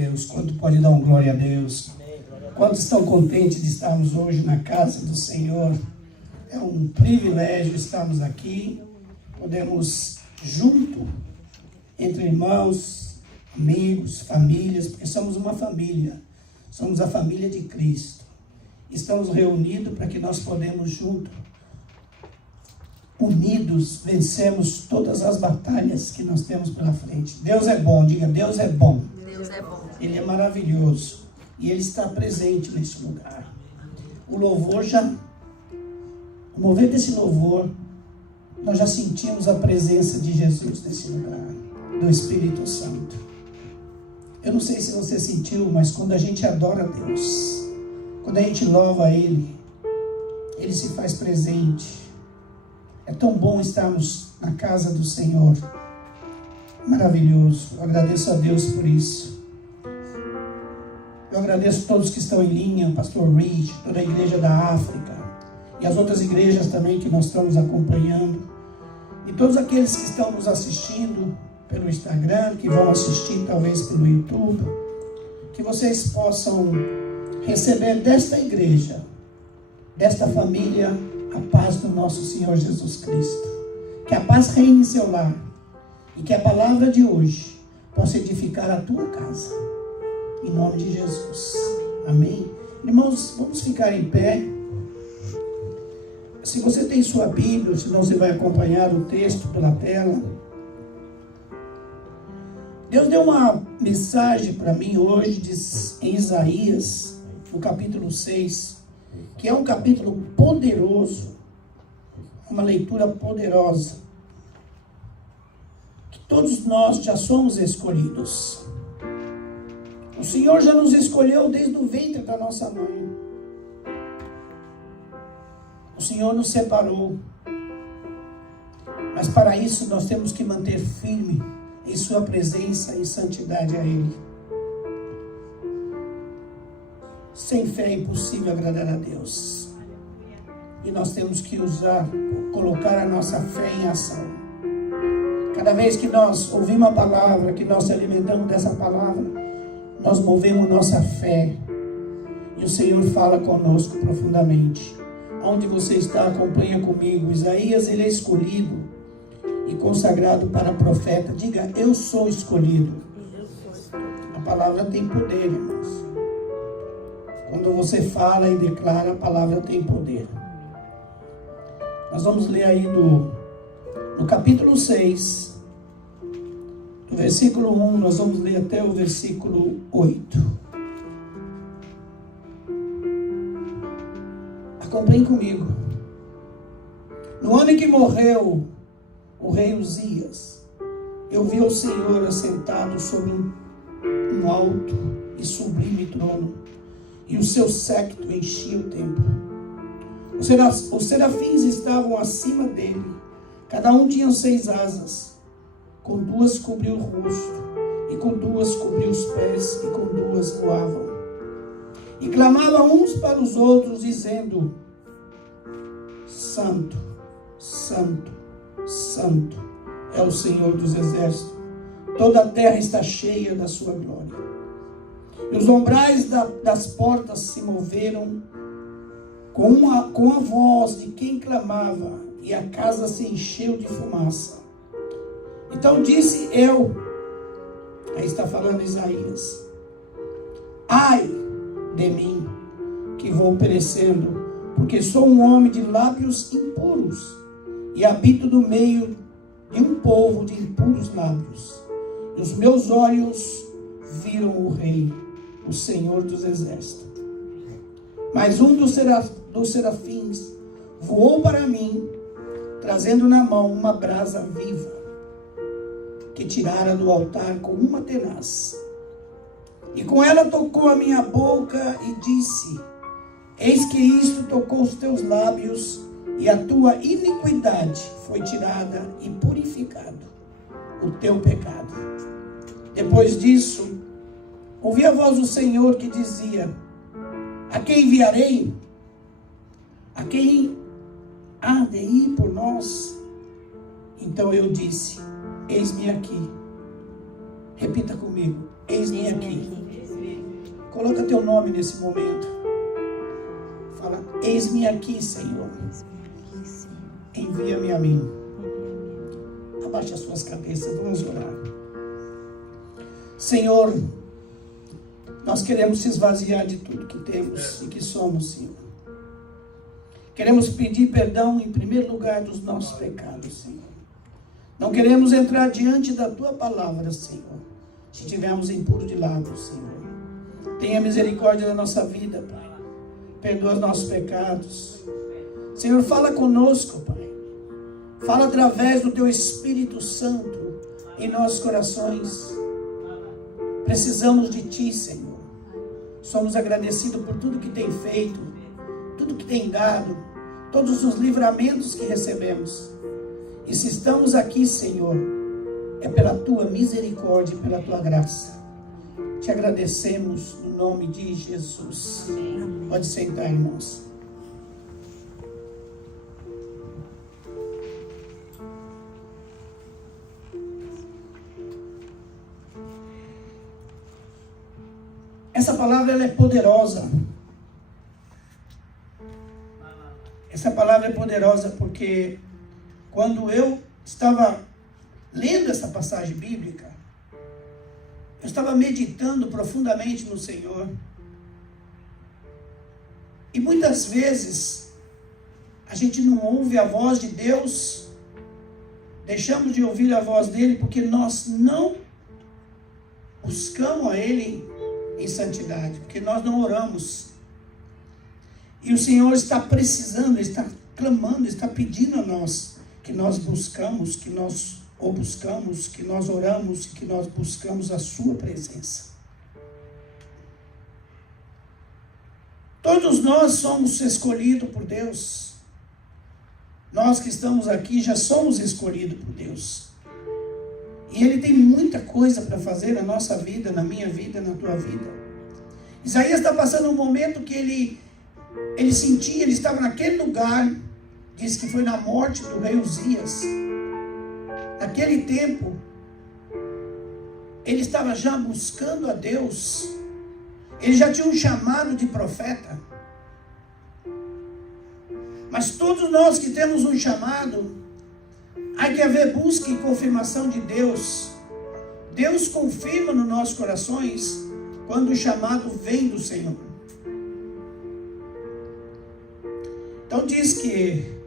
Deus? Quanto pode dar um glória a Deus? Quantos estão contentes de estarmos hoje na casa do Senhor? É um privilégio estarmos aqui. Podemos junto, entre irmãos, amigos, famílias, porque somos uma família. Somos a família de Cristo. Estamos reunidos para que nós podemos juntos, unidos, vencemos todas as batalhas que nós temos pela frente. Deus é bom, diga, Deus é bom. Deus é bom. Ele é maravilhoso. E Ele está presente nesse lugar. O louvor o mover desse louvor, nós já sentimos a presença de Jesus nesse lugar, do Espírito Santo. Eu não sei se você sentiu, mas quando a gente adora a Deus, quando a gente louva Ele, Ele se faz presente. É tão bom estarmos na casa do Senhor. Maravilhoso. Eu agradeço a Deus por isso. Eu agradeço a todos que estão em linha, o pastor Rich, toda a igreja da África e as outras igrejas também que nós estamos acompanhando. E todos aqueles que estão nos assistindo pelo Instagram, que vão assistir talvez pelo YouTube, que vocês possam receber desta igreja, desta família, a paz do nosso Senhor Jesus Cristo. Que a paz reine em seu lar e que a palavra de hoje possa edificar a tua casa. Em nome de Jesus. Amém? Irmãos, vamos ficar em pé. Se você tem sua Bíblia, senão você vai acompanhar o texto pela tela. Deus deu uma mensagem para mim hoje em Isaías, no capítulo 6, que é um capítulo poderoso, uma leitura poderosa. Que todos nós já somos escolhidos. O Senhor já nos escolheu desde o ventre da nossa mãe. O Senhor nos separou. Mas para isso nós temos que manter firme em sua presença e santidade a Ele. Sem fé é impossível agradar a Deus. E nós temos que colocar a nossa fé em ação. Cada vez que nós ouvimos a palavra, que nós se alimentamos dessa palavra, nós movemos nossa fé. E o Senhor fala conosco profundamente. Onde você está, acompanha comigo. Isaías, ele é escolhido e consagrado para profeta. Diga, eu sou escolhido. A palavra tem poder, irmãos. Quando você fala e declara, a palavra tem poder. Nós vamos ler aí no capítulo 6, do versículo 1, nós vamos ler até o versículo 8. Acompanhe comigo. No ano em que morreu o rei Uzias, eu vi o Senhor assentado sobre um alto e sublime trono, e o seu séquito enchia o templo. Os serafins estavam acima dele, cada um tinha 6 asas, com 2 cobriu o rosto, e com 2 cobriu os pés, e com 2 voavam. E clamavam uns para os outros, dizendo: Santo, Santo, Santo é o Senhor dos exércitos, toda a terra está cheia da sua glória. E os umbrais das portas se moveram com a voz de quem clamava, e a casa se encheu de fumaça. Então disse eu, aí está falando Isaías: ai de mim, que vou perecendo, porque sou um homem de lábios impuros, e habito no meio de um povo de impuros lábios. E os meus olhos viram o Rei, o Senhor dos exércitos. Mas um dos serafins voou para mim, trazendo na mão uma brasa viva, que tirara do altar com uma tenaz. E com ela tocou a minha boca e disse: eis que isto tocou os teus lábios, e a tua iniquidade foi tirada e purificado o teu pecado. Depois disso, ouvi a voz do Senhor que dizia: a quem enviarei? A quem há de ir por nós? Então eu disse: eis-me aqui. Repita comigo: eis-me aqui. Coloca teu nome nesse momento. Fala, eis-me aqui, Senhor. Envia-me a mim. Abaixe as suas cabeças, vamos orar. Senhor, nós queremos se esvaziar de tudo que temos e que somos, Senhor. Queremos pedir perdão em primeiro lugar dos nossos pecados, Senhor. Não queremos entrar diante da Tua palavra, Senhor, se estivermos impuros de lábios, Senhor. Tenha misericórdia da nossa vida, Pai. Perdoa os nossos pecados. Senhor, fala conosco, Pai. Fala através do Teu Espírito Santo em nossos corações. Precisamos de Ti, Senhor. Somos agradecidos por tudo que tem feito, tudo que tem dado, todos os livramentos que recebemos. E se estamos aqui, Senhor, é pela Tua misericórdia e pela Tua graça. Te agradecemos no nome de Jesus. Pode sentar, irmãos. Essa palavra ela é poderosa. Essa palavra é poderosa porque quando eu estava lendo essa passagem bíblica, eu estava meditando profundamente no Senhor. E muitas vezes a gente não ouve a voz de Deus, deixamos de ouvir a voz dele porque nós não buscamos a Ele em santidade, porque nós não oramos. E o Senhor está precisando, está clamando, está pedindo a nós que nós buscamos, que nós o buscamos, que nós oramos, que nós buscamos a sua presença. Todos nós somos escolhidos por Deus. Nós que estamos aqui já somos escolhidos por Deus. E Ele tem muita coisa para fazer na nossa vida, na minha vida, na tua vida. Isaías está passando um momento que ele sentia, ele estava naquele lugar, diz que foi na morte do rei Uzias. Naquele tempo, ele estava já buscando a Deus. Ele já tinha um chamado de profeta. Mas todos nós que temos um chamado, há que haver busca e confirmação de Deus. Deus confirma nos nossos corações quando o chamado vem do Senhor. Então diz que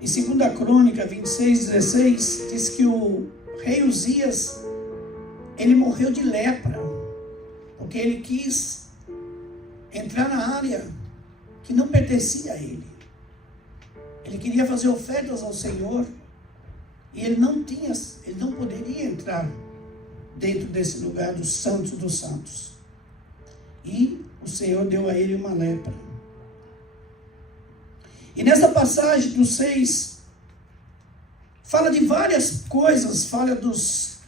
em 2 Crônica 26:16, diz que o rei Uzias, ele morreu de lepra, porque ele quis entrar na área que não pertencia a ele. Ele queria fazer ofertas ao Senhor e ele não poderia entrar dentro desse lugar dos santos. E o Senhor deu a ele uma lepra. E nessa passagem do 6, fala de várias coisas, fala dos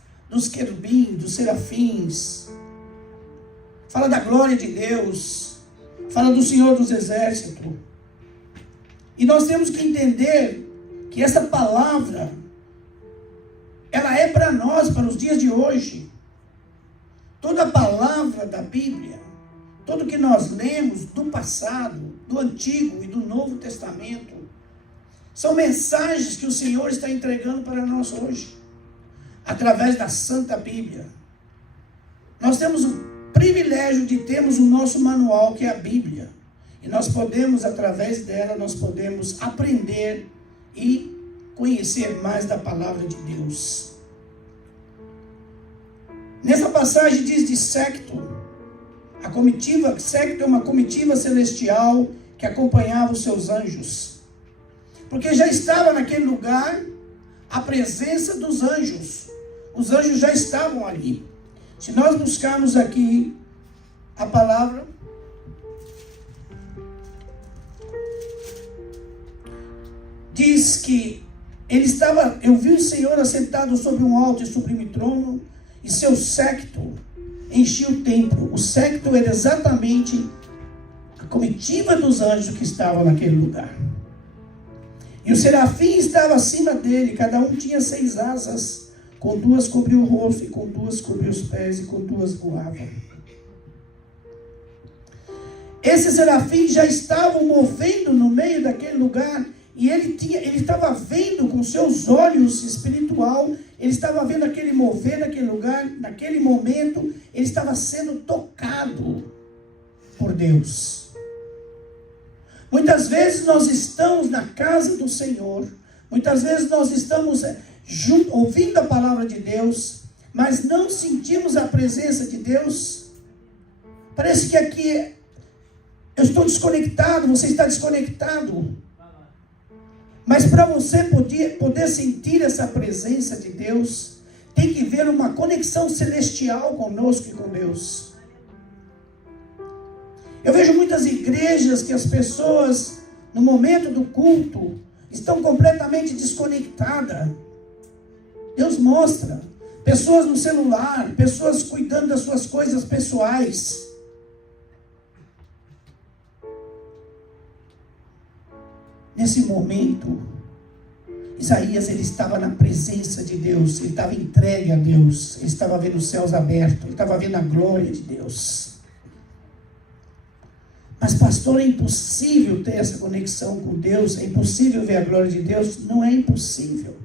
querubins, dos serafins, fala da glória de Deus, fala do Senhor dos exércitos. E nós temos que entender que essa palavra, ela é para nós, para os dias de hoje. Toda a palavra da Bíblia, tudo que nós lemos do passado, do Antigo e do Novo Testamento, são mensagens que o Senhor está entregando para nós hoje, através da Santa Bíblia. Nós temos o privilégio de termos o nosso manual, que é a Bíblia. E nós podemos, através dela, nós podemos aprender e conhecer mais da palavra de Deus. Nessa passagem diz de séquito. A comitiva, séquito é uma comitiva celestial que acompanhava os seus anjos. Porque já estava naquele lugar a presença dos anjos. Os anjos já estavam ali. Se nós buscarmos aqui a palavra, diz que eu vi o Senhor assentado sobre um alto e sublime trono, e seu séquito enchia o templo. O séquito era exatamente a comitiva dos anjos que estavam naquele lugar. E o serafim estava acima dele, cada um tinha 6 asas, com 2 cobriu o rosto, e com 2 cobriu os pés, e com 2 voava. Esses serafins já estavam movendo no meio daquele lugar, e ele estava vendo com seus olhos espiritual, ele estava vendo aquele mover naquele lugar, naquele momento, ele estava sendo tocado por Deus. Muitas vezes nós estamos na casa do Senhor, muitas vezes nós estamos ouvindo a palavra de Deus, mas não sentimos a presença de Deus. Parece que aqui eu estou desconectado, você está desconectado. Mas para você poder sentir essa presença de Deus, tem que haver uma conexão celestial conosco e com Deus. Eu vejo muitas igrejas que as pessoas, no momento do culto, estão completamente desconectadas. Deus mostra. Pessoas no celular, pessoas cuidando das suas coisas pessoais. Nesse momento, Isaías, ele estava na presença de Deus, ele estava entregue a Deus, ele estava vendo os céus abertos, ele estava vendo a glória de Deus. Mas pastor, é impossível ter essa conexão com Deus, é impossível ver a glória de Deus. Não é impossível.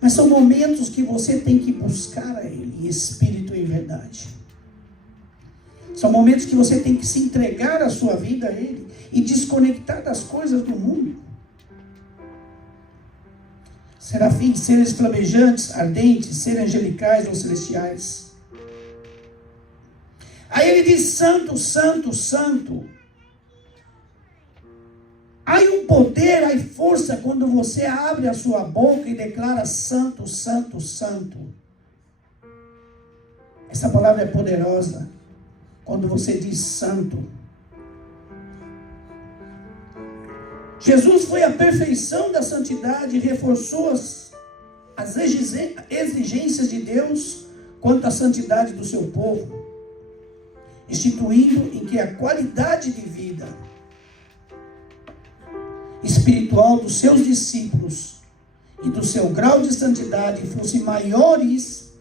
Mas são momentos que você tem que buscar a Ele, em espírito e em verdade. São momentos que você tem que se entregar a sua vida a Ele e desconectar das coisas do mundo. Serafins, seres flamejantes, ardentes, seres angelicais ou celestiais. Aí ele diz: santo, santo, santo. Há um poder, há força quando você abre a sua boca e declara santo, santo, santo. Essa palavra é poderosa quando você diz santo. Jesus foi a perfeição da santidade e reforçou as exigências de Deus quanto à santidade do seu povo, instituindo em que a qualidade de vida espiritual dos seus discípulos e do seu grau de santidade fossem maiores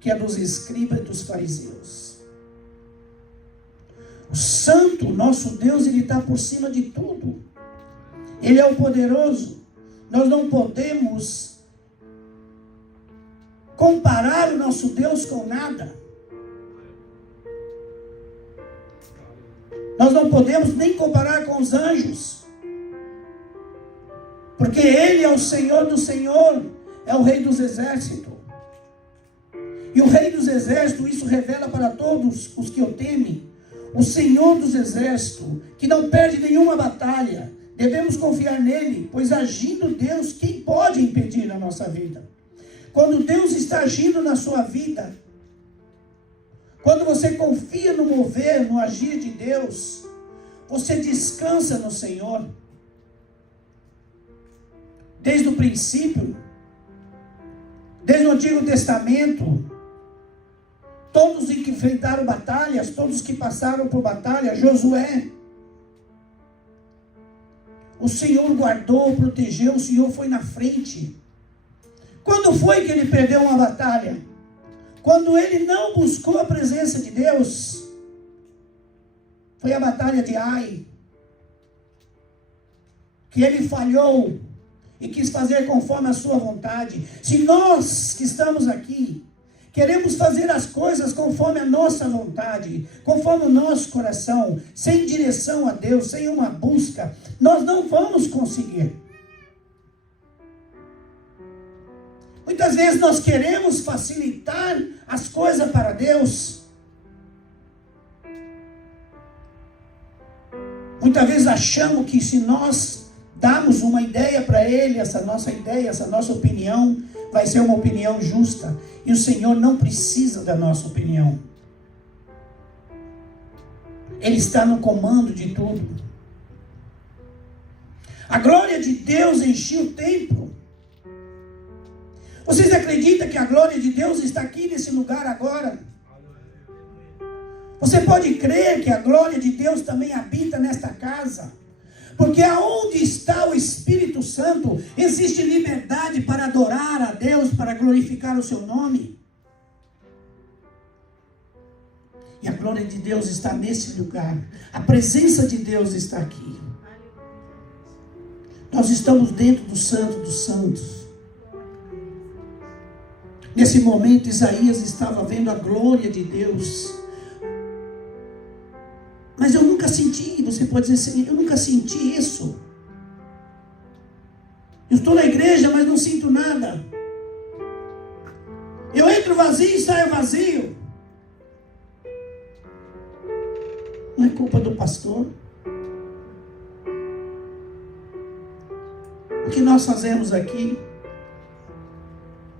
que a dos escribas e dos fariseus. O santo, nosso Deus, ele está por cima de tudo. Ele é o poderoso. Nós não podemos comparar o nosso Deus com nada. Nós não podemos nem comparar com os anjos. Porque Ele é o Senhor do Senhor, é o Rei dos Exércitos. E o Rei dos Exércitos, isso revela para todos os que o temem, o Senhor dos Exércitos, que não perde nenhuma batalha. Devemos confiar nele, pois agindo Deus, quem pode impedir a nossa vida? Quando Deus está agindo na sua vida, quando você confia no mover, no agir de Deus, você descansa no Senhor. Desde o princípio, desde o Antigo Testamento, todos que enfrentaram batalhas, todos que passaram por batalha, Josué, o Senhor guardou, protegeu, o Senhor foi na frente. Quando foi que ele perdeu uma batalha? Quando ele não buscou a presença de Deus. Foi a batalha de Ai, que ele falhou e quis fazer conforme a sua vontade. Se nós que estamos aqui queremos fazer as coisas conforme a nossa vontade, conforme o nosso coração, sem direção a Deus, sem uma busca, nós não vamos conseguir. Muitas vezes nós queremos facilitar as coisas para Deus. Muitas vezes achamos que se nós darmos uma ideia para Ele, essa nossa ideia, essa nossa opinião, vai ser uma opinião justa. E o Senhor não precisa da nossa opinião. Ele está no comando de tudo. A glória de Deus encheu o templo. Vocês acreditam que a glória de Deus está aqui nesse lugar agora? Você pode crer que a glória de Deus também habita nesta casa? Porque aonde está o Espírito Santo, existe liberdade para adorar a Deus, para glorificar o seu nome. E a glória de Deus está nesse lugar. A presença de Deus está aqui. Nós estamos dentro do Santo dos Santos. Nesse momento, Isaías estava vendo a glória de Deus. Mas eu nunca senti, você pode dizer assim, eu nunca senti isso. Eu estou na igreja, mas não sinto nada. Eu entro vazio e saio vazio. Não é culpa do pastor. O que nós fazemos aqui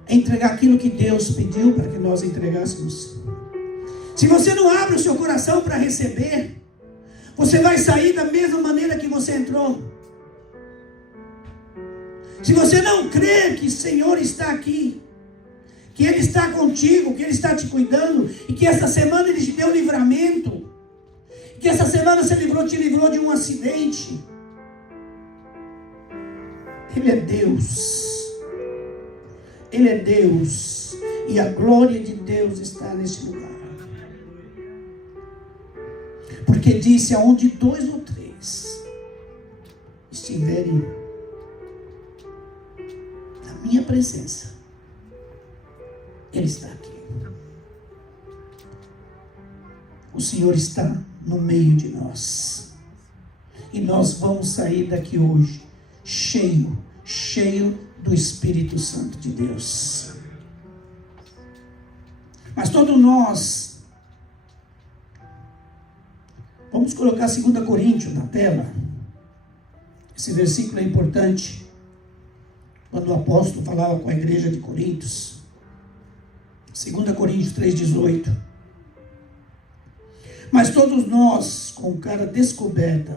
é entregar aquilo que Deus pediu para que nós entregássemos. Se você não abre o seu coração para receber, você vai sair da mesma maneira que você entrou. Se você não crer que o Senhor está aqui, que Ele está contigo, que Ele está te cuidando, e que essa semana Ele te deu livramento, que essa semana te livrou de um acidente. Ele é Deus. Ele é Deus. E a glória de Deus está nesse lugar. Porque disse, aonde 2 ou 3 estiverem na minha presença, Ele está aqui. O Senhor está no meio de nós. E nós vamos sair daqui hoje cheio do Espírito Santo de Deus. Mas todos nós, vamos colocar 2 Coríntios na tela. Esse versículo é importante. Quando o apóstolo falava com a igreja de Coríntios. 2 Coríntios 3,18. Mas todos nós, com cara descoberta,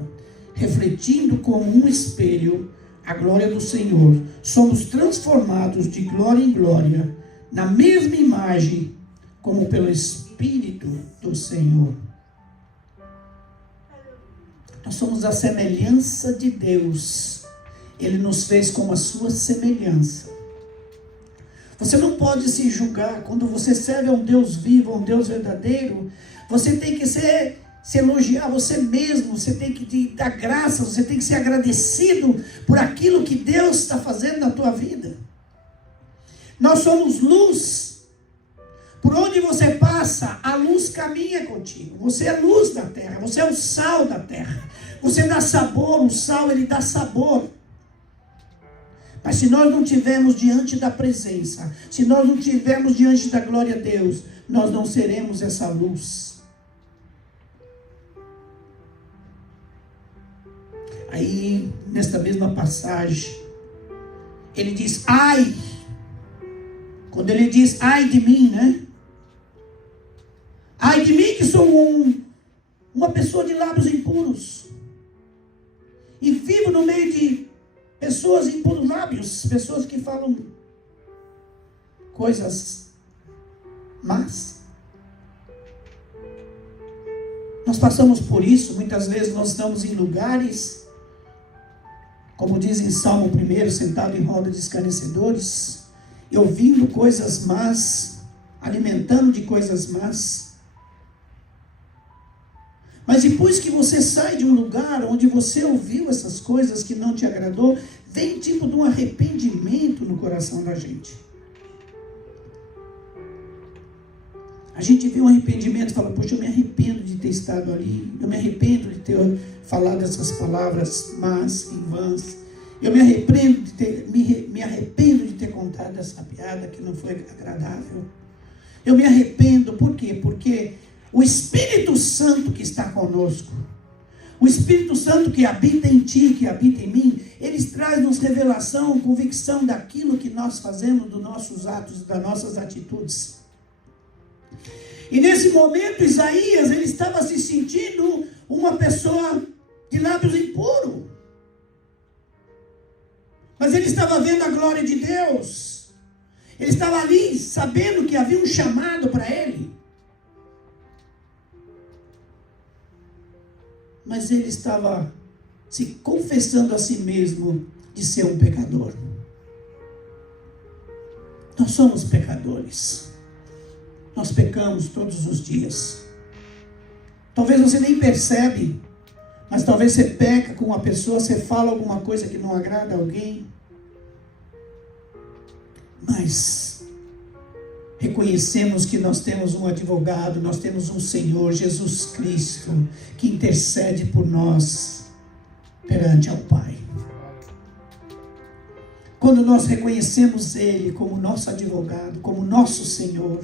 refletindo como um espelho a glória do Senhor, somos transformados de glória em glória, na mesma imagem, como pelo Espírito do Senhor. Nós somos a semelhança de Deus. Ele nos fez como a sua semelhança. Você não pode se julgar. Quando você serve a um Deus vivo, a um Deus verdadeiro, você tem que se elogiar você mesmo, você tem que dar graça, você tem que ser agradecido por aquilo que Deus está fazendo na tua vida. Nós somos luz. Por onde você passa, a luz caminha contigo. Você é luz da terra, você é o sal da terra. Você dá sabor, o sal ele dá sabor. Mas se nós não estivermos diante da presença, se nós não estivermos diante da glória de Deus, nós não seremos essa luz. Aí, nesta mesma passagem, ele diz, ai. Quando ele diz, ai de mim, né? Ai de mim que sou uma pessoa de lábios impuros. E vivo no meio de pessoas impuros lábios, pessoas que falam coisas más. Nós passamos por isso, muitas vezes nós estamos em lugares, como diz em Salmo 1, sentado em roda de escarnecedores, e ouvindo coisas más, alimentando de coisas más. Mas depois que você sai de um lugar onde você ouviu essas coisas que não te agradou, vem tipo de um arrependimento no coração da gente. A gente vê um arrependimento e fala, poxa, eu me arrependo de ter estado ali, eu me arrependo de ter falado essas palavras más e vãs, eu me arrependo de ter contado essa piada que não foi agradável. Eu me arrependo, por quê? Porque o Espírito Santo que está conosco, o Espírito Santo que habita em ti, que habita em mim, ele traz-nos revelação, convicção daquilo que nós fazemos, dos nossos atos, das nossas atitudes. E nesse momento, Isaías, ele estava se sentindo uma pessoa de lábios impuros. Mas ele estava vendo a glória de Deus. Ele estava ali, sabendo que havia um chamado para ele. Mas ele estava se confessando a si mesmo de ser um pecador. Nós somos pecadores. Nós pecamos todos os dias. Talvez você nem percebe, mas talvez você peca com uma pessoa, você fala alguma coisa que não agrada a alguém. Mas reconhecemos que nós temos um advogado, nós temos um Senhor, Jesus Cristo, que intercede por nós perante ao Pai. Quando nós reconhecemos Ele como nosso advogado, como nosso Senhor,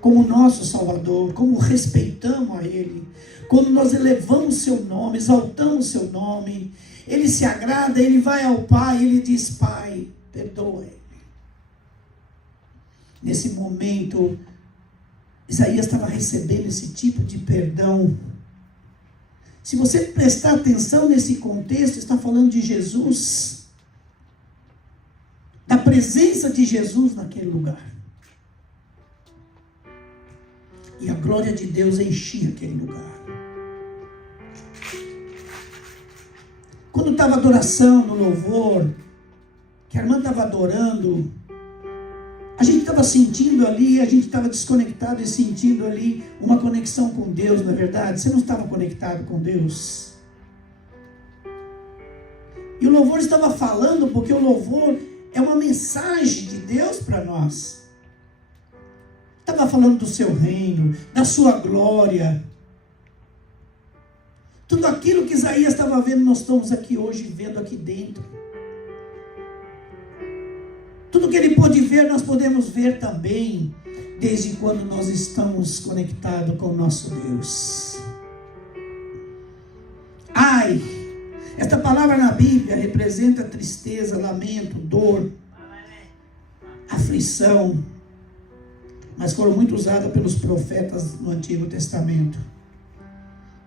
como nosso Salvador, como respeitamos a Ele, quando nós elevamos seu nome, exaltamos seu nome, Ele se agrada, Ele vai ao Pai, Ele diz: Pai, perdoa Ele. Nesse momento, Isaías estava recebendo esse tipo de perdão. Se você prestar atenção nesse contexto, está falando de Jesus, da presença de Jesus naquele lugar. E a glória de Deus enchia aquele lugar. Quando estava adoração, no louvor, que a irmã estava adorando, a gente estava sentindo ali, a gente estava desconectado e sentindo ali uma conexão com Deus, não é verdade? Você não estava conectado com Deus. E o louvor estava falando, porque o louvor é uma mensagem de Deus para nós. Estava falando do seu reino, da sua glória. Tudo aquilo que Isaías estava vendo, nós estamos aqui hoje vendo aqui dentro. Tudo que ele pôde ver, nós podemos ver também, desde quando nós estamos conectados com o nosso Deus. Ai, esta palavra na Bíblia representa tristeza, lamento, dor, aflição, mas foram muito usadas pelos profetas no Antigo Testamento.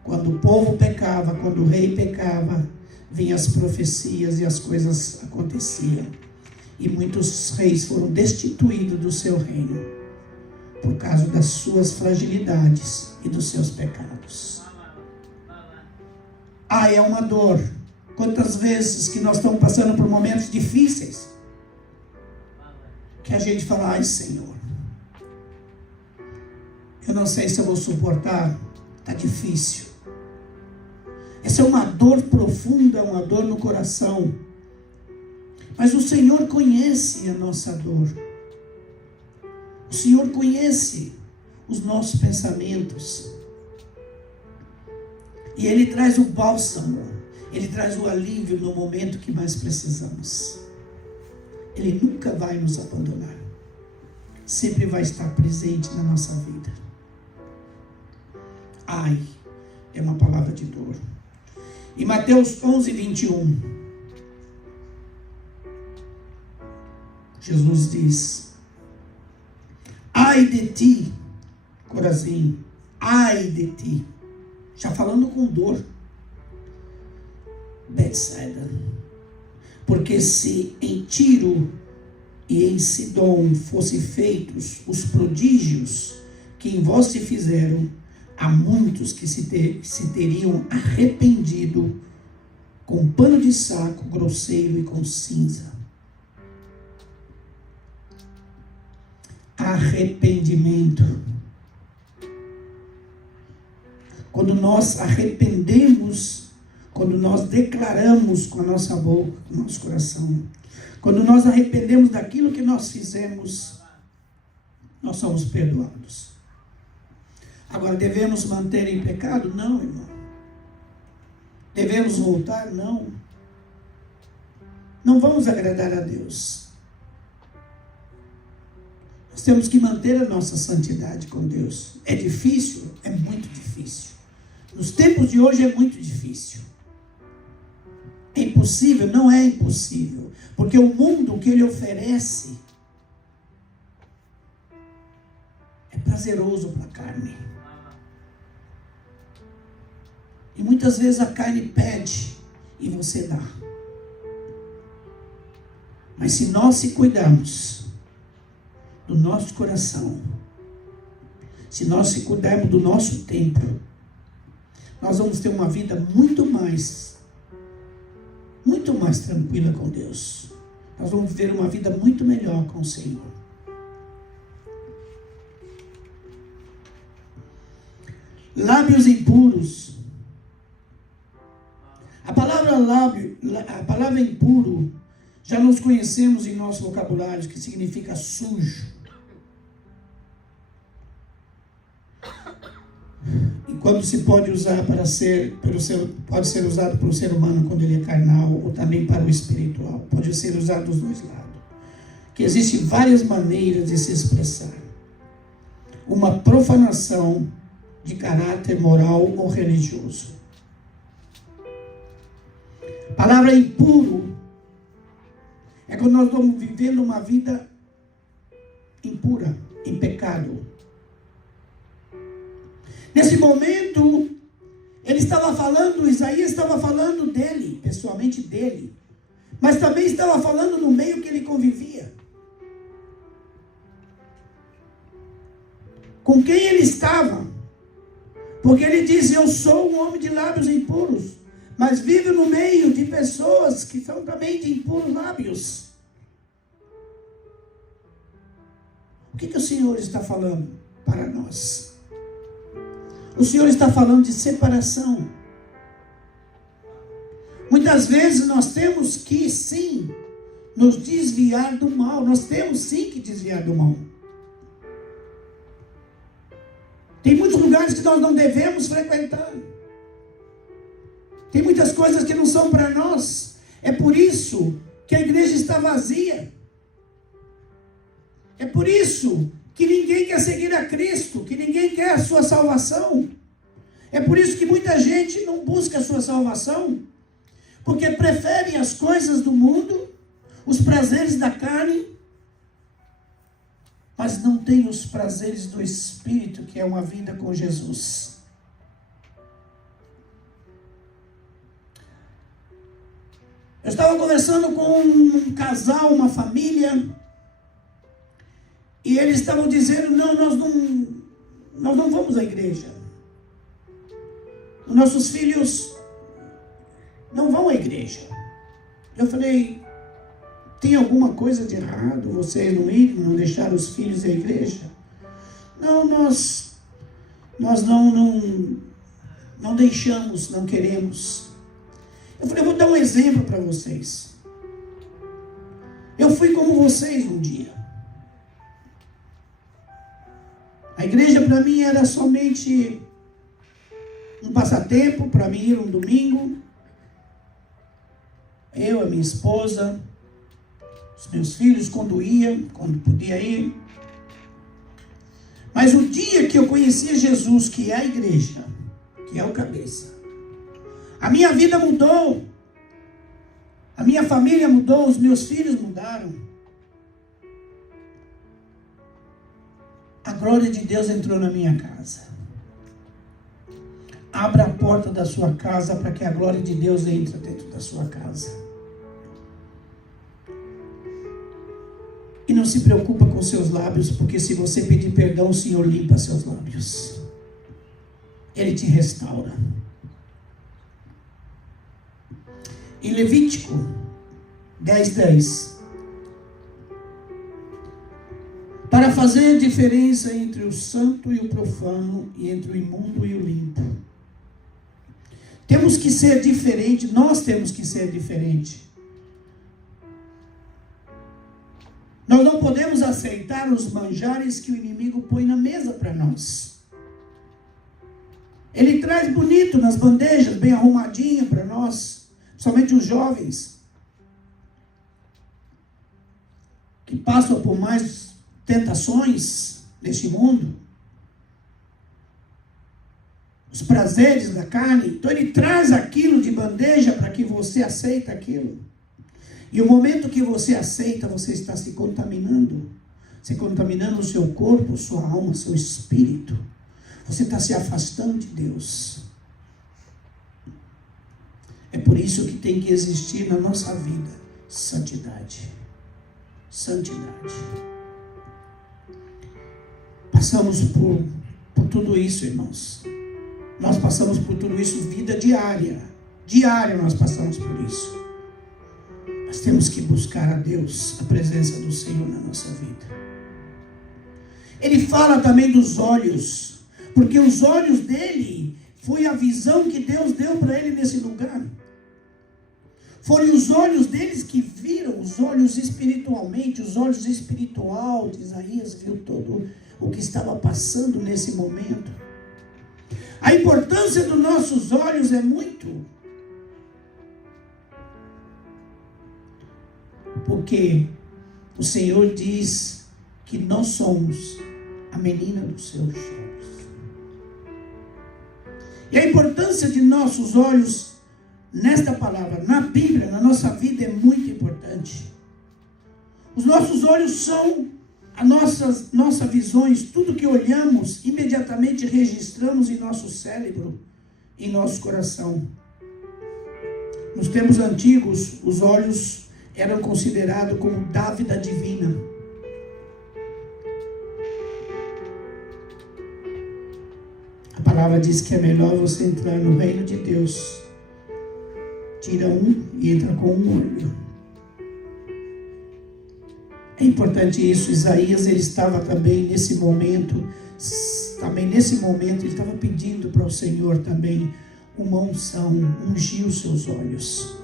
Quando o povo pecava, quando o rei pecava, vinham as profecias e as coisas aconteciam. E muitos reis foram destituídos do seu reino, por causa das suas fragilidades e dos seus pecados. É uma dor. Quantas vezes que nós estamos passando por momentos difíceis, que a gente fala: ai Senhor, eu não sei se eu vou suportar, está difícil. Essa é uma dor profunda, uma dor no coração. Mas o Senhor conhece a nossa dor. O Senhor conhece os nossos pensamentos. E Ele traz o bálsamo. Ele traz o alívio no momento que mais precisamos. Ele nunca vai nos abandonar. Sempre vai estar presente na nossa vida. Ai, é uma palavra de dor. Em Mateus 11, 21... Jesus diz: ai de ti, Corazim, ai de ti. Já falando com dor. Betsaida. Porque se em Tiro e em Sidom fossem feitos os prodígios que em vós se fizeram, há muitos que se teriam arrependido com pano de saco grosseiro e com cinza. Arrependimento. Quando nós arrependemos, quando nós declaramos com a nossa boca, com o nosso coração, quando nós arrependemos daquilo que nós fizemos, nós somos perdoados. Agora, devemos manter em pecado? Não, irmão. Devemos voltar? Não. Não vamos agradar a Deus. Nós temos que manter a nossa santidade com Deus. É difícil? É muito difícil. Nos tempos de hoje é muito difícil. É impossível? Não é impossível. Porque o mundo, o que ele oferece, é prazeroso para a carne. E muitas vezes a carne pede e você dá. Mas se nós se cuidarmos do nosso coração, se nós se cuidarmos do nosso tempo, nós vamos ter uma vida muito mais tranquila com Deus. Nós vamos viver uma vida muito melhor com o Senhor. lábios impuros. A palavra lábio, a palavra impuro, já nos conhecemos em nosso vocabulário, que significa sujo. E quando se pode usar pode ser usado para o ser humano quando ele é carnal, ou também para o espiritual. Pode ser usado dos dois lados. Que existem várias maneiras de se expressar. Uma profanação de caráter moral ou religioso. A palavra impuro é quando nós estamos vivendo uma vida impura, em pecado. Nesse momento, Isaías estava falando dele, pessoalmente dele, mas também estava falando no meio que ele convivia. Com quem ele estava? Porque ele diz: eu sou um homem de lábios impuros, mas vivo no meio de pessoas que são também de impuros lábios. O que o Senhor está falando para nós? O Senhor está falando de separação. Muitas vezes nós temos que, sim, nos desviar do mal. Nós temos, sim, que desviar do mal. Tem muitos lugares que nós não devemos frequentar. Tem muitas coisas que não são para nós. É por isso que a igreja está vazia. É por isso que ninguém quer seguir a Cristo, que ninguém quer a sua salvação. É por isso que muita gente não busca a sua salvação, porque preferem as coisas do mundo, os prazeres da carne, mas não têm os prazeres do Espírito, que é uma vida com Jesus. Eu estava conversando com um casal, uma família, e eles estavam dizendo: nós não vamos à igreja. Os nossos filhos não vão à igreja. Eu falei: tem alguma coisa de errado vocês não irem, não deixar os filhos à igreja? Não, nós não deixamos, não queremos. Eu falei: eu vou dar um exemplo para vocês. Eu fui como vocês um dia. A igreja para mim era somente um passatempo, para mim ir um domingo. Eu, a minha esposa, os meus filhos, quando podia ir. Mas o dia que eu conheci Jesus, que é a igreja, que é o cabeça, a minha vida mudou. A minha família mudou, os meus filhos mudaram. A glória de Deus entrou na minha casa. Abra a porta da sua casa para que a glória de Deus entre dentro da sua casa. E não se preocupa com seus lábios, porque se você pedir perdão, o Senhor limpa seus lábios. Ele te restaura. Em Levítico 10:10. Para fazer diferença entre o santo e o profano, e entre o imundo e o limpo. Temos que ser diferente, nós temos que ser diferente. Nós não podemos aceitar os manjares que o inimigo põe na mesa para nós. Ele traz bonito nas bandejas, bem arrumadinho para nós, somente os jovens, que passam por mais tentações deste mundo, os prazeres da carne. Então ele traz aquilo de bandeja para que você aceite aquilo. E o momento que você aceita, você está se contaminando o seu corpo, sua alma, seu espírito. Você está se afastando de Deus. É por isso que tem que existir na nossa vida santidade. Santidade. Passamos por tudo isso, irmãos. Nós passamos por tudo isso, vida diária. Diária nós passamos por isso. Nós temos que buscar a Deus, a presença do Senhor na nossa vida. Ele fala também dos olhos, Porque os olhos dele foi a visão que Deus deu para ele nesse lugar. Foram os olhos deles que viram, os olhos espiritualmente, os olhos espiritual de Isaías viu todo o que estava passando nesse momento. A importância dos nossos olhos é muito. Porque o Senhor diz que nós somos a menina dos seus olhos. E a importância de nossos olhos nesta palavra, na Bíblia, na nossa vida é muito importante. Os nossos olhos são as nossas visões, tudo que olhamos, imediatamente registramos em nosso cérebro, em nosso coração. Nos tempos antigos, os olhos eram considerados como dávida divina. A palavra diz que é melhor você entrar no reino de Deus. Tira um e entra com um olho. É importante isso. Isaías, ele estava também nesse momento, ele estava pedindo para o Senhor também uma unção, ungir os seus olhos.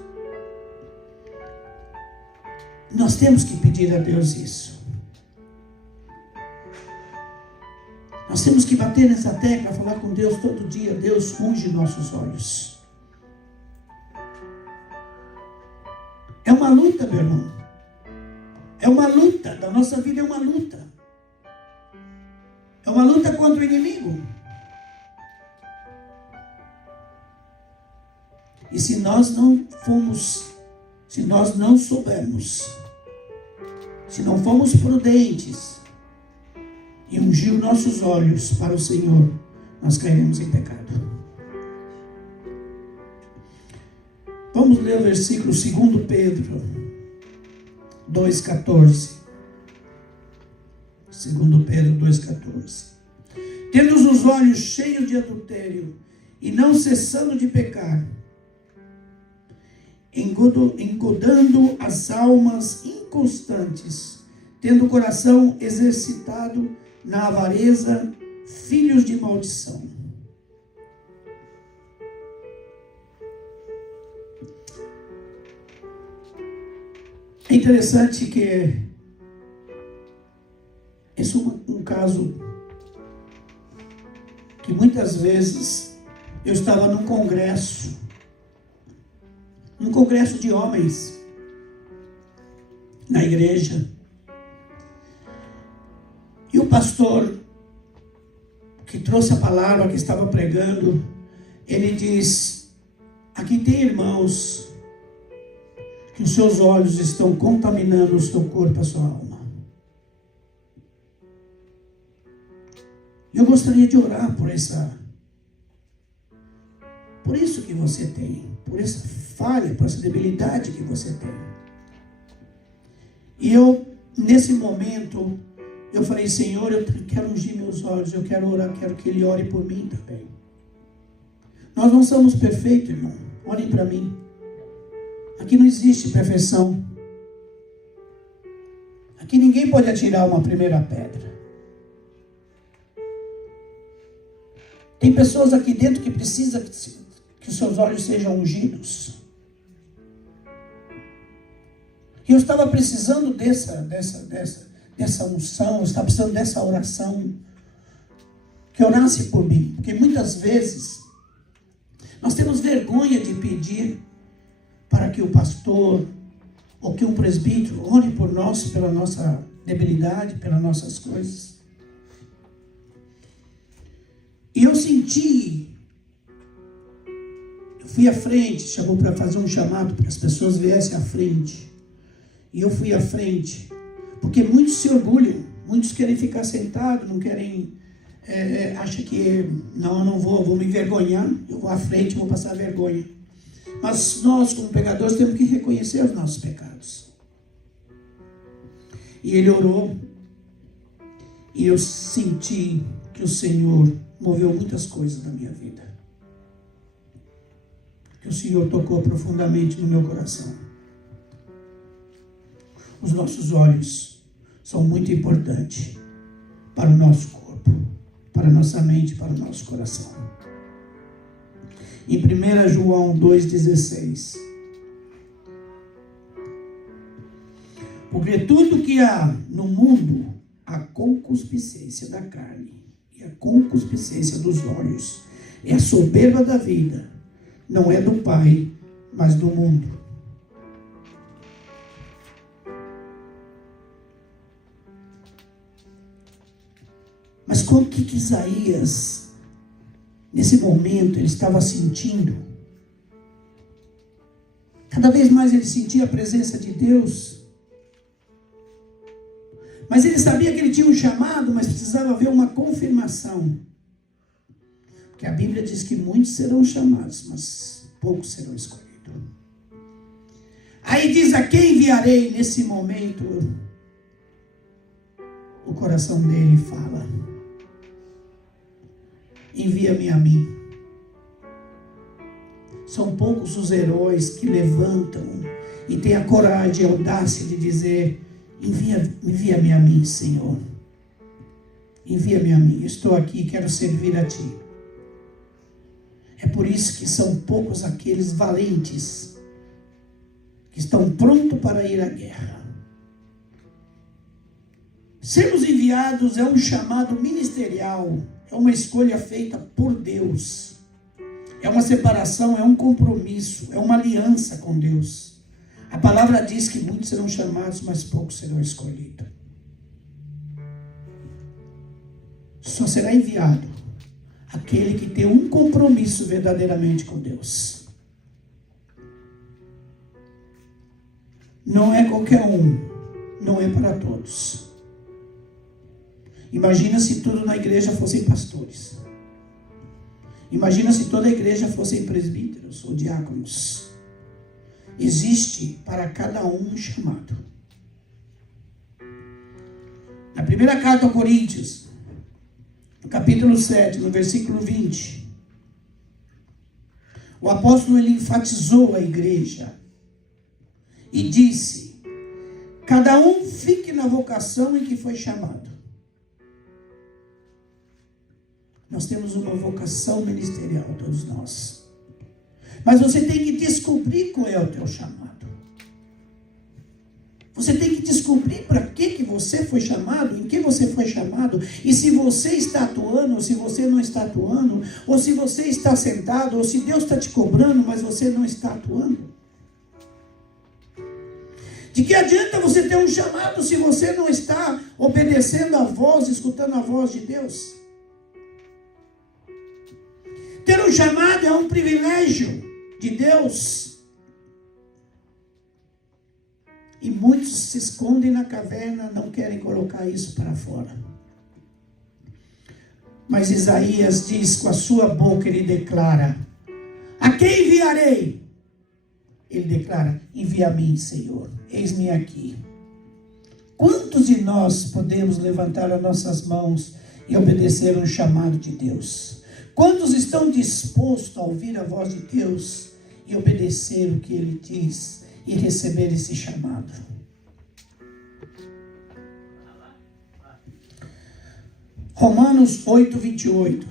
Nós temos que pedir a Deus isso. Nós temos que bater nessa tecla, falar com Deus todo dia. Deus, unge nossos olhos. É uma luta, meu irmão. É uma luta. Da nossa vida é uma luta. É uma luta contra o inimigo. E se nós não soubermos, se não formos prudentes e ungir nossos olhos para o Senhor, nós cairemos em pecado. Vamos ler o versículo 2 Pedro 2,14. 2 Pedro 2,14. Tendo os olhos cheios de adultério e não cessando de pecar, engodando as almas inconstantes, tendo o coração exercitado na avareza, filhos de maldição. É interessante que esse é um caso que muitas vezes eu estava num congresso de homens na igreja, e o pastor que trouxe a palavra, que estava pregando, ele diz: aqui tem irmãos que os seus olhos estão contaminando o seu corpo, a sua alma. Eu gostaria de orar por isso que você tem, por essa falha, por essa debilidade que você tem. E eu, nesse momento, eu falei: Senhor, eu quero ungir meus olhos, eu quero orar, quero que Ele ore por mim também. Nós não somos perfeitos, irmão. Olhem para mim. Aqui não existe perfeição. Aqui ninguém pode atirar uma primeira pedra. Tem pessoas aqui dentro que precisam que os seus olhos sejam ungidos. E eu estava precisando dessa unção, eu estava precisando dessa oração, que orasse por mim. Porque muitas vezes nós temos vergonha de pedir para que o pastor ou que um presbítero ore por nós, pela nossa debilidade, pelas nossas coisas. E eu senti, eu fui à frente, chamou para fazer um chamado para que as pessoas viessem à frente. E eu fui à frente, porque muitos se orgulham, muitos querem ficar sentados, não querem, acham que não vou me envergonhar, eu vou à frente, vou passar vergonha. Mas nós, como pecadores, temos que reconhecer os nossos pecados. E ele orou, e eu senti que o Senhor moveu muitas coisas na minha vida. Que o Senhor tocou profundamente no meu coração. Os nossos olhos são muito importantes para o nosso corpo. para a nossa mente, para o nosso coração. Em 1 João 2,16. Porque tudo que há no mundo, a concupiscência da carne e a concupiscência dos olhos, é a soberba da vida, não é do Pai, mas do mundo. Mas como que Isaías, nesse momento, ele estava sentindo? Cada vez mais ele sentia a presença de Deus. Mas ele sabia que ele tinha um chamado, mas precisava haver uma confirmação. Porque a Bíblia diz que muitos serão chamados, mas poucos serão escolhidos. Aí diz: a quem enviarei? Nesse momento, o coração dele fala: envia-me a mim. São poucos os heróis que levantam e têm a coragem e a audácia de dizer: envia-me a mim, Senhor. Envia-me a mim. Estou aqui, quero servir a Ti. É por isso que são poucos aqueles valentes que estão prontos para ir à guerra. Sermos enviados é um chamado ministerial, é uma escolha feita por Deus. É uma separação, é um compromisso, é uma aliança com Deus. A palavra diz que muitos serão chamados, mas poucos serão escolhidos. Só será enviado aquele que tem um compromisso verdadeiramente com Deus. Não é qualquer um, não é para todos. Imagina se tudo na igreja fossem pastores. Imagina se toda a igreja fossem presbíteros ou diáconos. Existe para cada um chamado. Na primeira carta aos Coríntios, no capítulo 7, no versículo 20, o apóstolo ele enfatizou a igreja e disse: cada um fique na vocação em que foi chamado. Nós temos uma vocação ministerial, todos nós. Mas você tem que descobrir qual é o teu chamado. Você tem que descobrir para que você foi chamado, em que você foi chamado, e se você está atuando, ou se você não está atuando, ou se você está sentado, ou se Deus está te cobrando, mas você não está atuando. De que adianta você ter um chamado se você não está obedecendo a voz, escutando a voz de Deus? Ter um chamado é um privilégio de Deus. E muitos se escondem na caverna, não querem colocar isso para fora. Mas Isaías diz, com a sua boca ele declara: a quem enviarei? Ele declara: envia a mim, Senhor, eis-me aqui. Quantos de nós podemos levantar as nossas mãos e obedecer um chamado de Deus? Quantos estão dispostos a ouvir a voz de Deus e obedecer o que Ele diz e receber esse chamado? Romanos 8, 28.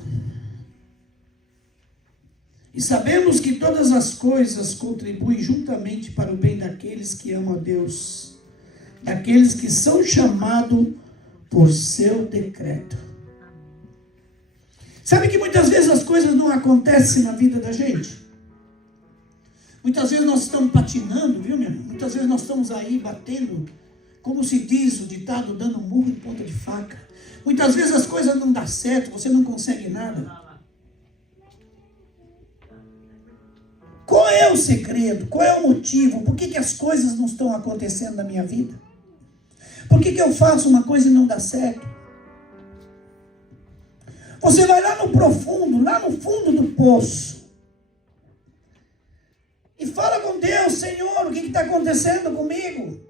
E sabemos que todas as coisas contribuem juntamente para o bem daqueles que amam a Deus, daqueles que são chamados por seu decreto. Sabe que muitas vezes as coisas não acontecem na vida da gente? Muitas vezes nós estamos patinando, viu, meu irmão? Muitas vezes nós estamos aí batendo, como se diz o ditado, dando murro em ponta de faca. Muitas vezes as coisas não dão certo, você não consegue nada. Qual é o segredo? Qual é o motivo? Por que as coisas não estão acontecendo na minha vida? Por que eu faço uma coisa e não dá certo? Você vai lá no profundo, lá no fundo do poço, e fala com Deus: Senhor, o que está acontecendo comigo?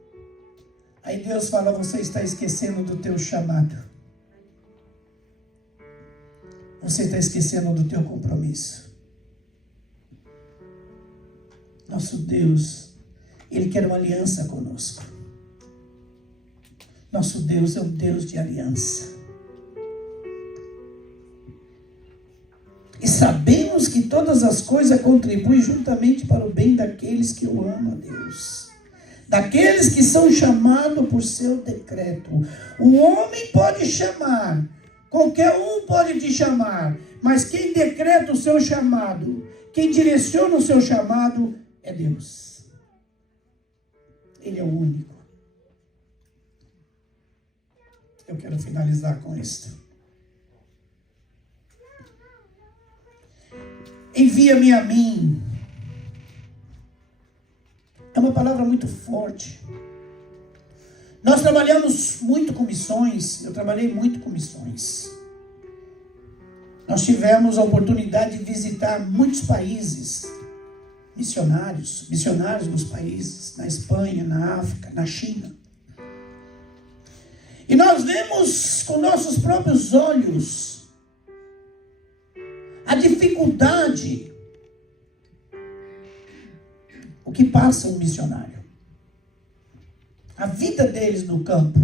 Aí Deus fala: você está esquecendo do teu chamado. Você está esquecendo do teu compromisso. Nosso Deus, Ele quer uma aliança conosco. Nosso Deus é um Deus de aliança. sabemos que todas as coisas contribuem juntamente para o bem daqueles que o amam a Deus, daqueles que são chamados por seu decreto. O homem pode chamar, qualquer um pode te chamar, mas quem decreta o seu chamado, quem direciona o seu chamado é Deus. Ele é o único. Eu quero finalizar com isto. Envia-me a mim. É uma palavra muito forte. Nós trabalhamos muito com missões. Eu trabalhei muito com missões. Nós tivemos a oportunidade de visitar muitos países, missionários dos países, na Espanha, na África, na China. E nós vemos com nossos próprios olhos a dificuldade, o que passa um missionário, a vida deles no campo.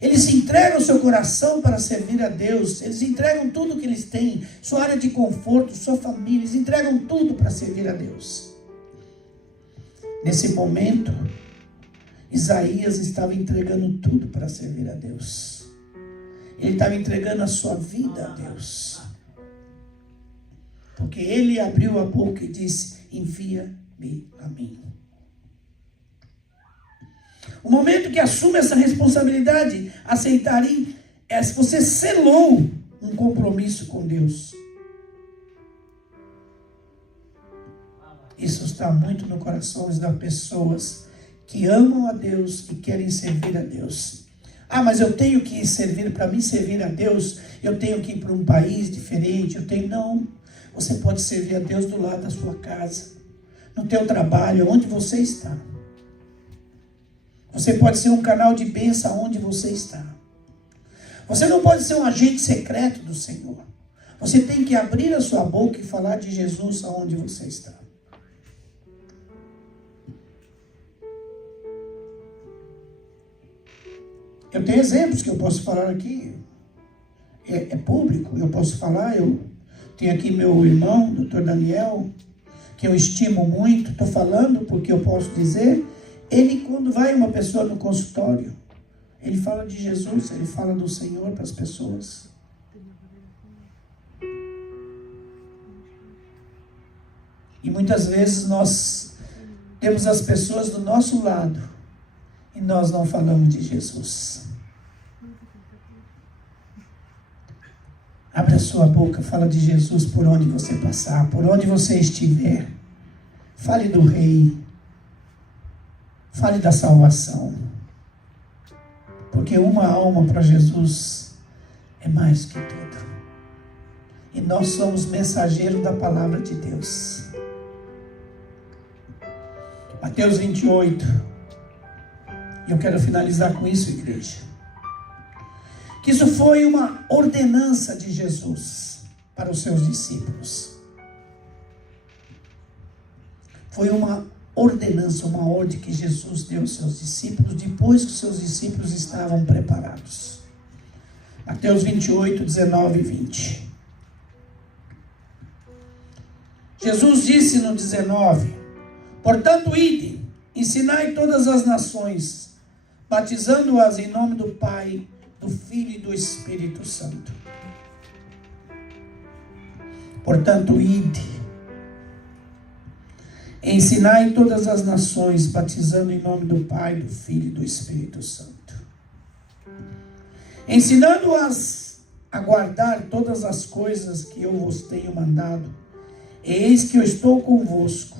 Eles entregam o seu coração para servir a Deus, eles entregam tudo que eles têm, sua área de conforto, sua família, eles entregam tudo para servir a Deus. Nesse momento, Isaías estava entregando tudo para servir a Deus. Ele estava entregando a sua vida a Deus. Porque ele abriu a boca e disse: envia-me a mim. O momento que assume essa responsabilidade, aceitarem, é se você selou um compromisso com Deus. Isso está muito no coração das pessoas que amam a Deus e querem servir a Deus. Ah, mas eu tenho que servir, para mim servir a Deus, eu tenho que ir para um país diferente, Não. Você pode servir a Deus do lado da sua casa, no teu trabalho, onde você está. Você pode ser um canal de bênção onde você está. Você não pode ser um agente secreto do Senhor. Você tem que abrir a sua boca e falar de Jesus aonde você está. Eu tenho exemplos que eu posso falar aqui. É público, eu posso falar. Eu tenho aqui meu irmão, Dr. Daniel, que eu estimo muito. Estou falando porque eu posso dizer. Ele, quando vai uma pessoa no consultório, ele fala de Jesus, ele fala do Senhor para as pessoas. E muitas vezes nós temos as pessoas do nosso lado e nós não falamos de Jesus. Abre a sua boca, fala de Jesus por onde você passar, por onde você estiver. Fale do Rei. Fale da salvação. Porque uma alma para Jesus é mais que tudo. E nós somos mensageiros da palavra de Deus. Mateus 28. E eu quero finalizar com isso, igreja. Que isso foi uma ordenança de Jesus para os seus discípulos. Foi uma ordenança, uma ordem que Jesus deu aos seus discípulos, depois que os seus discípulos estavam preparados. Mateus 28, 19 e 20. Jesus disse no 19: portanto, ide, ensinai todas as nações, batizando-as em nome do Pai, do Filho e do Espírito Santo. Portanto, ide, ensinai todas as nações, batizando em nome do Pai, do Filho e do Espírito Santo. Ensinando-as a guardar todas as coisas que eu vos tenho mandado. Eis que eu estou convosco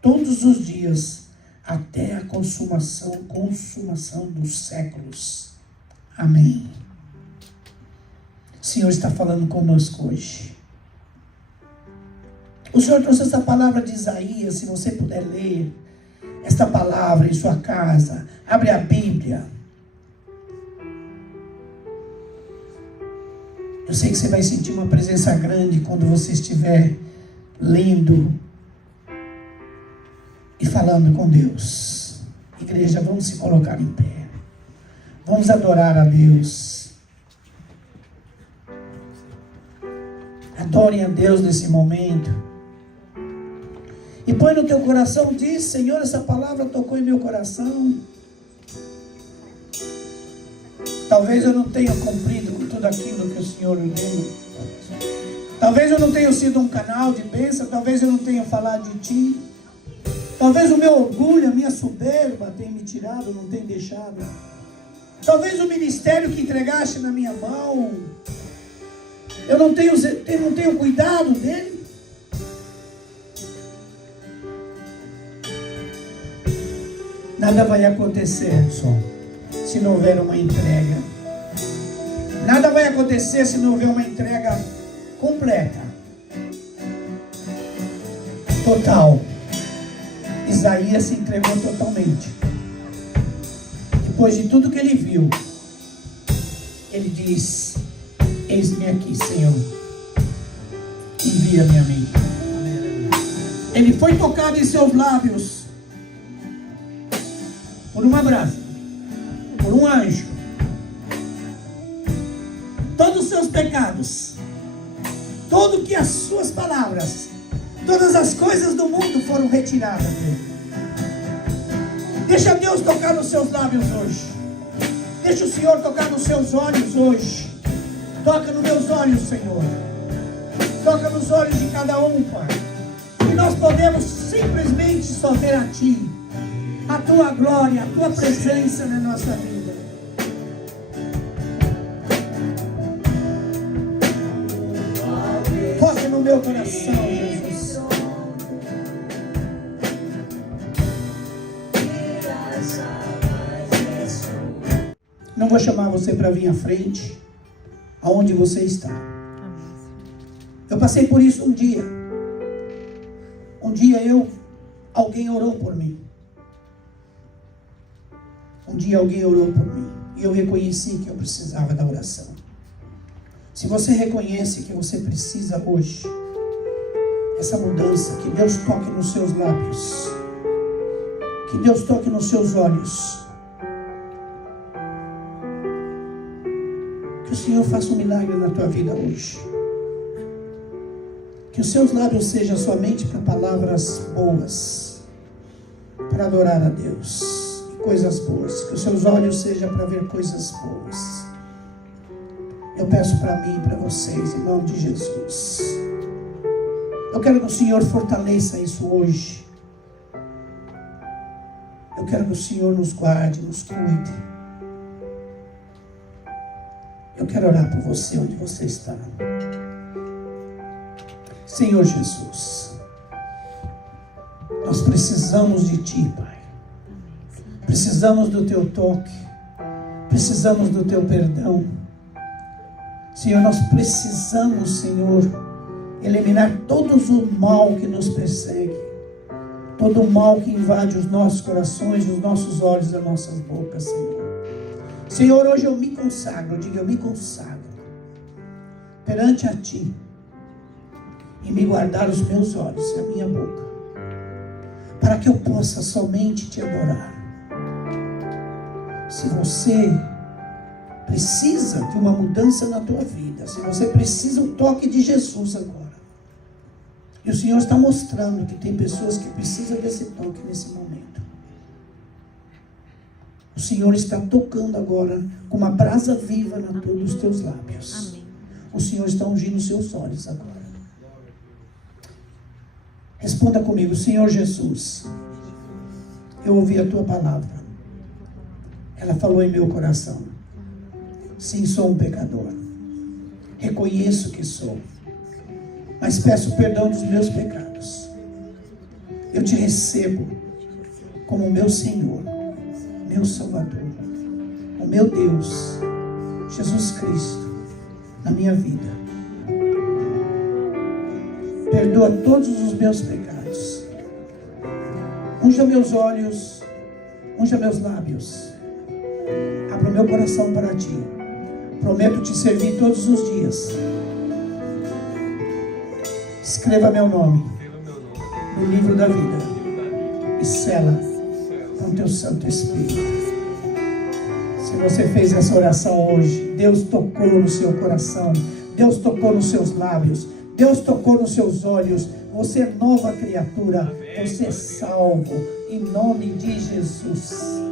todos os dias, até a consumação dos séculos. Amém. O Senhor está falando conosco hoje. O Senhor trouxe essa palavra de Isaías. Se você puder ler esta palavra em sua casa, abre a Bíblia. Eu sei que você vai sentir uma presença grande quando você estiver lendo e falando com Deus. Igreja, vamos se colocar em pé. Vamos adorar a Deus. A Adorem a Deus nesse momento. E põe no teu coração, diz: Senhor, essa palavra tocou em meu coração. Talvez eu não tenha cumprido com tudo aquilo que o Senhor me deu. Talvez eu não tenha sido um canal de bênção. Talvez eu não tenha falado de Ti. Talvez o meu orgulho, a minha soberba tenha me tirado, não tenha deixado. Talvez o ministério que entregaste na minha mão, eu não tenho cuidado dele. Nada vai acontecer só se não houver uma entrega. Nada vai acontecer se não houver uma entrega completa, total. Isaías se entregou totalmente. Depois de tudo que ele viu, ele diz: eis-me aqui, Senhor, envia-me a mim. Ele foi tocado em seus lábios por uma brasa, por um anjo. Todos os seus pecados, tudo que as suas palavras, todas as coisas do mundo foram retiradas dele. Deixa Deus tocar nos seus lábios hoje. Deixa o Senhor tocar nos seus olhos hoje. Toca nos meus olhos, Senhor. Toca nos olhos de cada um, Pai. E nós podemos simplesmente só ver a Ti, a Tua glória, a Tua presença na nossa vida. Toca no meu coração, Jesus. Não vou chamar você para vir à frente, aonde você está. Eu passei por isso um dia. Alguém orou por mim. Um dia alguém orou por mim. E eu reconheci que eu precisava da oração. Se você reconhece que você precisa hoje, essa mudança, que Deus toque nos seus lábios, que Deus toque nos seus olhos, que o Senhor faça um milagre na tua vida hoje. Que os seus lábios sejam somente para palavras boas, para adorar a Deus, e coisas boas. Que os seus olhos sejam para ver coisas boas. Eu peço para mim e para vocês, em nome de Jesus. Eu quero que o Senhor fortaleça isso hoje. Eu quero que o Senhor nos guarde, nos cuide. Eu quero orar por você onde você está. Senhor Jesus, nós precisamos de Ti, Pai. Precisamos do Teu toque. Precisamos do Teu perdão. Senhor, nós precisamos, Senhor, eliminar todo o mal que nos persegue. Todo o mal que invade os nossos corações, os nossos olhos, as nossas bocas, Senhor. Senhor, hoje eu me consagro, eu me consagro perante a Ti, e me guardar os meus olhos e a minha boca, para que eu possa somente Te adorar. Se você precisa de uma mudança na tua vida, se você precisa do toque de Jesus agora, e o Senhor está mostrando que tem pessoas que precisam desse toque nesse momento. O Senhor está tocando agora com uma brasa viva nos teus lábios. Amém. O Senhor está ungindo os seus olhos agora. Responda comigo: Senhor Jesus, eu ouvi a Tua palavra. Ela falou em meu coração. Sim, sou um pecador. Reconheço que sou. Mas peço perdão dos meus pecados. Eu Te recebo como meu Senhor, meu Salvador, o meu Deus, Jesus Cristo, na minha vida. Perdoa todos os meus pecados. Unja meus olhos, unja meus lábios. Abra o meu coração para Ti. Prometo Te servir todos os dias. Escreva meu nome no livro da vida e sela com Teu Santo Espírito. Se você fez essa oração hoje, Deus tocou no seu coração, Deus tocou nos seus lábios, Deus tocou nos seus olhos. Você é nova criatura. Você é salvo. Em nome de Jesus.